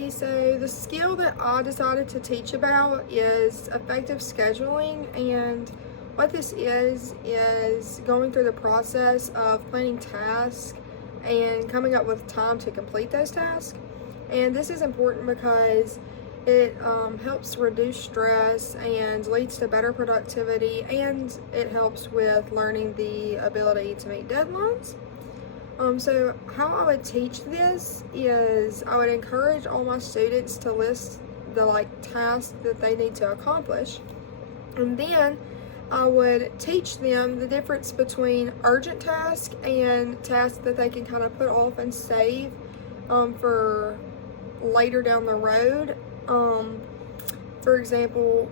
Okay, so the skill that I decided to teach about is effective scheduling, and what this is going through the process of planning tasks and coming up with time to complete those tasks. And this is important because it helps reduce stress and leads to better productivity, and it helps with learning the ability to meet deadlines. So how I would teach this is I would encourage all my students to list the tasks that they need to accomplish, and then I would teach them the difference between urgent tasks and tasks that they can kind of put off and save for later down the road. For example,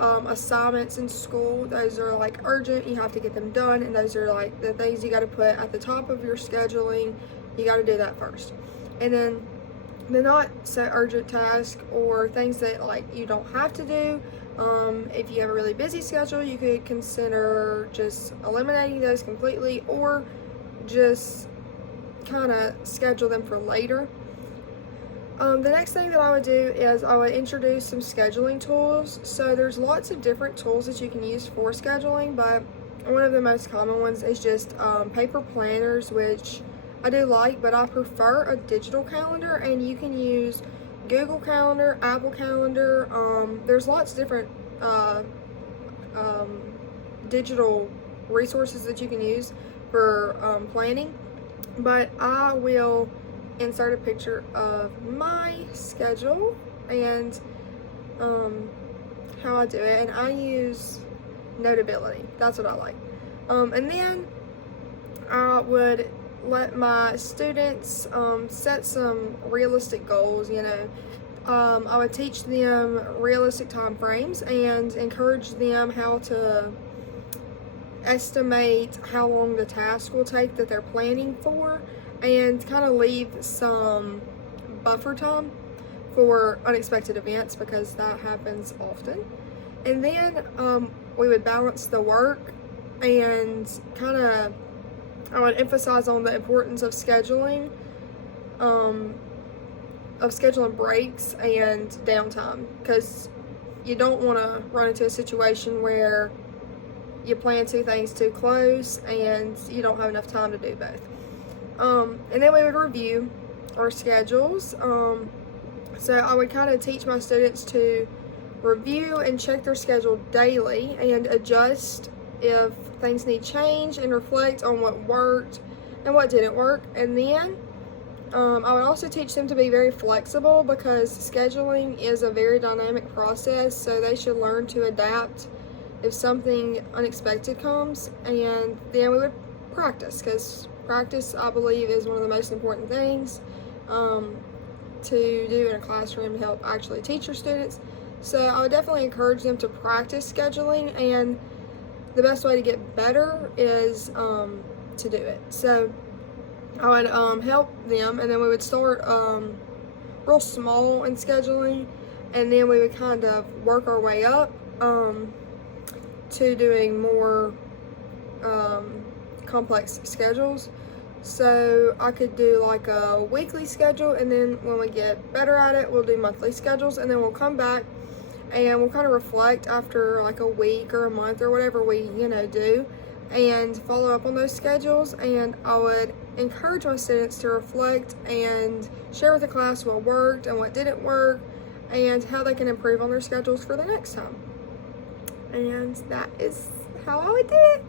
assignments in school, those are urgent, you have to get them done, and those are the things you got to put at the top of your scheduling. You got to do that first, and then the not so urgent tasks or things that you don't have to do. If you have a really busy schedule, you could consider just eliminating those completely, or just kind of schedule them for later. The next thing that I would do is I would introduce some scheduling tools. So there's lots of different tools that you can use for scheduling, but one of the most common ones is just paper planners, which I do like, but I prefer a digital calendar, and you can use Google Calendar, Apple Calendar. There's lots of different digital resources that you can use for planning, but I will insert a picture of my schedule and how I do it, and I use Notability. That's what I like. And then I would let my students set some realistic goals. I would teach them realistic time frames and encourage them how to estimate how long the task will take that they're planning for, and kind of leave some buffer time for unexpected events, because that happens often. And then we would balance the work, and I would emphasize on the importance of scheduling breaks and downtime, because you don't want to run into a situation where you plan two things too close and you don't have enough time to do both. And then we would review our schedules. So I would kind of teach my students to review and check their schedule daily and adjust if things need change, and reflect on what worked and what didn't work. And then I would also teach them to be very flexible, because scheduling is a very dynamic process, so they should learn to adapt if something unexpected comes. And then we would practice, because practice, I believe, is one of the most important things to do in a classroom to help actually teach your students. So I would definitely encourage them to practice scheduling, and the best way to get better is to do it. So I would help them, and then we would start real small in scheduling, and then we would kind of work our way up to doing more complex schedules. So I could do a weekly schedule, and then when we get better at it, we'll do monthly schedules, and then we'll come back and we'll kind of reflect after a week or a month or whatever we do, and follow up on those schedules. And I would encourage my students to reflect and share with the class what worked and what didn't work, and how they can improve on their schedules for the next time. And that is how I would do it.